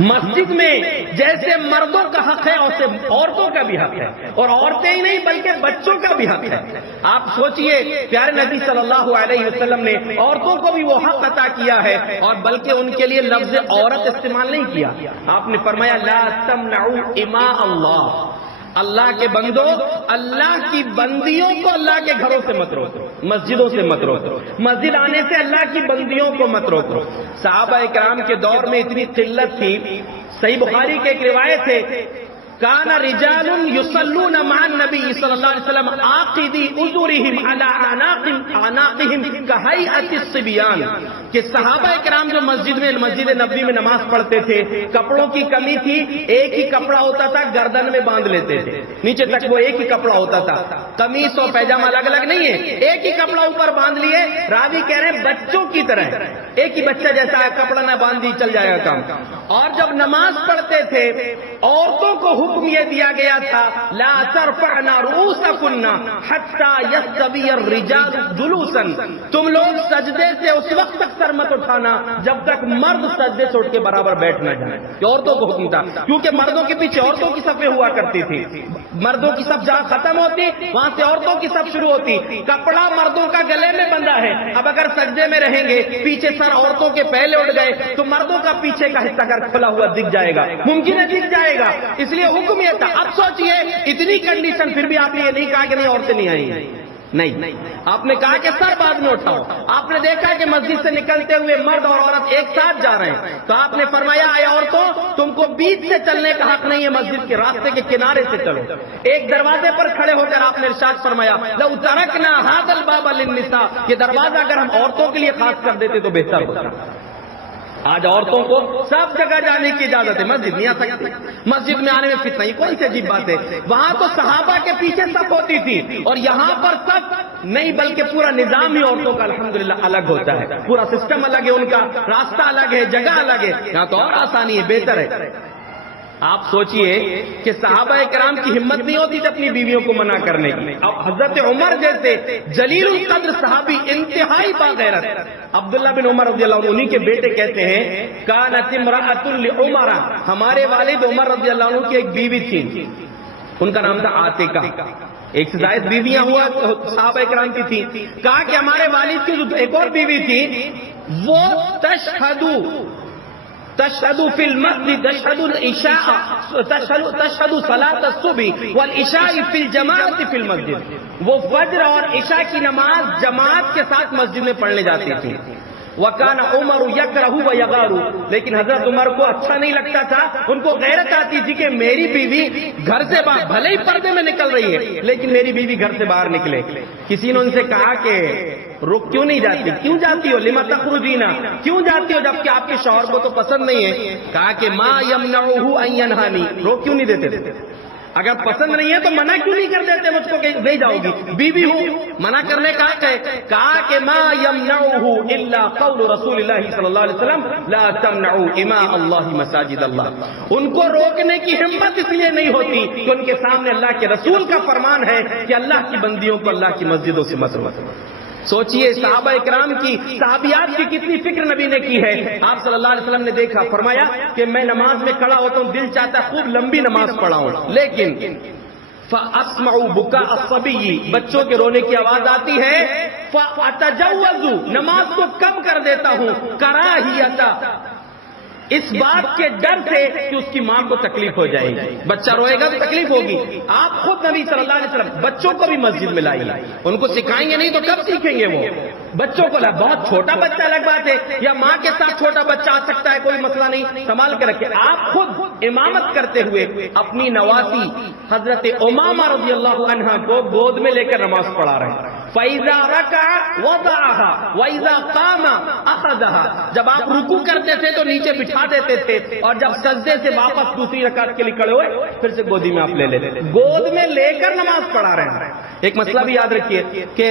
مسجد میں جیسے مردوں کا حق ہے ویسے عورتوں کا بھی حق ہے، اور عورتیں ہی نہیں بلکہ بچوں کا بھی حق ہے۔ آپ سوچئے پیارے نبی صلی اللہ علیہ وسلم نے عورتوں کو بھی وہ حق عطا کیا ہے، اور بلکہ ان کے لیے لفظ عورت استعمال نہیں کیا۔ آپ نے فرمایا لا تمنعوا اماء اللہ، اللہ کے بندوں، اللہ کی بندیوں کو اللہ کے گھروں سے مت روکو، مسجدوں سے مت روکو، مسجد آنے سے اللہ کی بندیوں کو مت روکو۔ صحابہ کرام کے دور میں اتنی قلت تھی، صحیح بخاری کے ایک روایت ہے کان رجال یصلون مع النبی صلی اللہ علیہ وسلم عاقدی اذرهم علی اعناقهم کہیئۃ الصبیان، کہ صحابہ کرام جو مسجد نبوی میں نماز پڑھتے تھے، کپڑوں کی کمی تھی، ایک ہی کپڑا ہوتا تھا، گردن میں باندھ لیتے تھے، نیچے تک وہ ایک ہی کپڑا ہوتا تھا، قمیص اور پیجامہ الگ الگ نہیں ہے، ایک ہی کپڑا اوپر باندھ لیے۔ راوی کہہ رہے ہیں بچوں کی طرح، ایک ہی بچہ جیسا ہے، کپڑا نہ باندھ دی چل جائے گا کام۔ اور جب نماز پڑھتے تھے عورتوں کو حکم یہ دیا گیا تھا لا ترفعن رؤوسکن حتی یستوی الرجال جلوسا، تم لوگ سجدے سے اس وقت تک سر مت اٹھانا جب تک مرد سجدے سے اٹھ کے برابر بیٹھ نہ جائیں۔ یہ عورتوں کو حکم تھا، کیونکہ مردوں کے پیچھے عورتوں کی صفیں ہوا کرتی تھی، مردوں کی صف جہاں ختم ہوتی وہاں سے عورتوں کی صف شروع ہوتی، کپڑا مردوں کا گلے میں بندھا ہے، اب اگر سجدے میں رہیں گے پیچھے سر عورتوں کے پہلے اٹھ گئے تو مردوں کا پیچھے کا حصہ اگر کھلا ہوا دکھ جائے گا، ممکن ہے دکھ جائے گا، اس لیے حکم یہ تھا۔ اب سوچئے اتنی کنڈیشن پھر بھی آپ نے یہ نہیں کہا کہ نہیں عورتیں نہیں آئی ہیں، نہیں، آپ نے کہا کہ سر بعد میں اٹھاؤ۔ آپ نے دیکھا کہ مسجد سے نکلتے ہوئے مرد اور عورت ایک ساتھ جا رہے ہیں، تو آپ نے فرمایا اے عورتوں تم کو بیچ سے چلنے کا حق نہیں ہے، مسجد کے راستے کے کنارے سے چلو۔ ایک دروازے پر کھڑے ہو کر آپ نے ارشاد فرمایا لو ترکنا ھذا الباب للنساء، یہ دروازہ اگر ہم عورتوں کے لیے خاص کر دیتے تو بہتر ہوتا۔ آج عورتوں کو سب جگہ جانے کی اجازت ہے، مسجد نہیں آ سکتی، مسجد میں آنے میں فتنہ، یہ کون سی عجیب بات ہے؟ وہاں تو صحابہ کے پیچھے صف ہوتی تھی، اور یہاں پر صف نہیں بلکہ پورا نظام ہی عورتوں کا الحمدللہ الگ ہوتا ہے، پورا سسٹم الگ ہے، ان کا راستہ الگ ہے، جگہ الگ ہے، یہاں تو اور آسانی ہے، بہتر ہے۔ آپ سوچئے کہ صحابہ کرام کی ہمت نہیں ہوتی تھی اپنی بیویوں کو منع کرنے کی۔ اب حضرت عمر جیسے جلیل القدر صحابی، انتہائی باغیرت، عبداللہ بن عمر رضی اللہ عنہ، انہی کے بیٹے کہتے ہیں کانت امرأۃ لعمر، ہمارے والد عمر رضی اللہ عنہ کی ایک بیوی تھی، ان کا نام تھا عاتکہ، ایک سے زائد بیویاں ہوا صحابہ کرام کی تھی۔ کہا کہ ہمارے والد کی جو ایک اور بیوی تھی وہ تشهد في المسجد، تشهد صلاة الصبح والعشاء في الجماعة في المسجد، وہ فجر اور عشاء کی نماز جماعت کے ساتھ مسجد میں پڑھنے جاتی تھی۔ وَكَانَ عُمَرُ يَكْرَهُ وَيَغَارُ، لیکن حضرت عمر کو اچھا نہیں لگتا تھا، ان کو غیرت آتی تھی کہ میری بیوی گھر سے باہر، بھلے ہی پردے میں نکل رہی ہے لیکن میری بیوی گھر سے باہر نکلے۔ کسی نے ان سے کہا کہ رک کیوں نہیں جاتی، کیوں جاتی ہو، لما تخرجین، کیوں جاتی ہو جبکہ آپ کے شوہر کو تو پسند نہیں ہے؟ کہا کہ ما یمنعہ ان ینہانی، روک کیوں نہیں دیتے تھے؟ اگر پسند نہیں ہے تو منع کیوں نہیں کر دیتے مجھ کو کہ نہیں جاؤ گی، بیوی ہوں، منع کرنے کا حق ہے۔ کہا کہ ما یمنعہ الا قول رسول اللہ صلی اللہ علیہ وسلم لا تمنعوا اماء اللہ مساجد اللہ، ان کو روکنے کی ہمت اس لیے نہیں ہوتی کہ ان کے سامنے اللہ کے رسول کا فرمان ہے کہ اللہ کی بندیوں کو اللہ کی مسجدوں سے مت روکو۔ سوچئے صحابہ اکرام کی، صحابیات کی کتنی فکر نبی نے کی ہے۔ آپ صلی اللہ علیہ وسلم نے دیکھا، فرمایا کہ میں نماز میں کھڑا ہوتا ہوں، دل چاہتا ہے خوب لمبی نماز پڑھاؤں، لیکن فَأَسْمَعُ بُكَاءَ الصَّبِيِّ، بچوں کے رونے کی آواز آتی ہے، فَأَتَجَوَّزُ، نماز کو کم کر دیتا ہوں، کراہیتا، اس بات کے ڈر سے کہ اس کی ماں کو تکلیف ہو جائے گی، بچہ روئے گا تو تکلیف ہوگی۔ آپ خود نبی صلی اللہ علیہ وسلم بچوں کو بھی مسجد میں لائیے، ان کو سکھائیں گے نہیں تو کب سیکھیں گے وہ؟ بچوں کو بہت چھوٹا بچہ الگ بات ہے، یا ماں کے ساتھ چھوٹا بچہ آ سکتا ہے، کوئی مسئلہ نہیں، سنبھال کے رکھے۔ آپ خود امامت کرتے ہوئے اپنی نواسی حضرت امامہ رضی اللہ عنہا کو گود میں لے کر نماز پڑھا رہے ہیں۔ فَإِذَا رَكَعَ وَضَعَهَا وَإِذَا قَامَ أَخَذَهَا، جب آپ رکوع کرتے تھے تو نیچے بٹھا دیتے تھے، اور جب سجدے سے واپس دوسری رکعت کے لیے کھڑے ہوئے پھر سے گودی میں آپ لے لیتے، گود میں لے کر نماز پڑھا رہے ہیں۔ ایک مسئلہ بھی یاد رکھیے کہ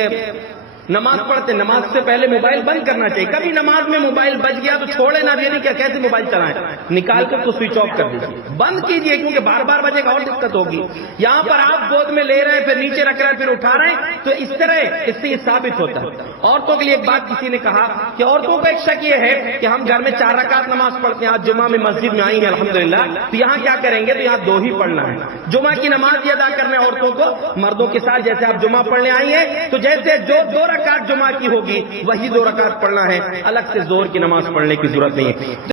نماز پڑھتے نماز سے پہلے موبائل بند کرنا چاہیے. کبھی نماز میں موبائل بج گیا تو چھوڑے نہ, یہ نہیں کہ کیسے موبائل چلائیں, نکال کر تو سوئچ آف کر دیجیے, بند کیجیے, کیونکہ بار بار بجے گا اور دقت ہوگی. یہاں پر آپ گود میں لے رہے ہیں, پھر نیچے رکھ رہے ہیں, پھر اٹھا رہے ہیں, تو اس طرح اس سے یہ ثابت ہوتا ہے. عورتوں کے لیے ایک بات کسی نے کہا کہ عورتوں کا ایک شک یہ ہے کہ ہم گھر میں 4 رکعت نماز پڑھتے ہیں, آج جمعہ میں مسجد میں آئی ہیں الحمدللہ, تو یہاں کیا کریں گے, تو یہاں 2 ہی پڑھنا ہے. جمعہ کی نماز یہ ادا کرنا ہے عورتوں کو مردوں کے ساتھ, جیسے آپ جمعہ پڑھنے آئی ہیں تو جیسے جو 2 رکعت جمعہ کی ہوگی وہی 2 رکعت پڑھنا ہے, الگ سے زور کی نماز پڑھنے کی ضرورت نہیں ہے.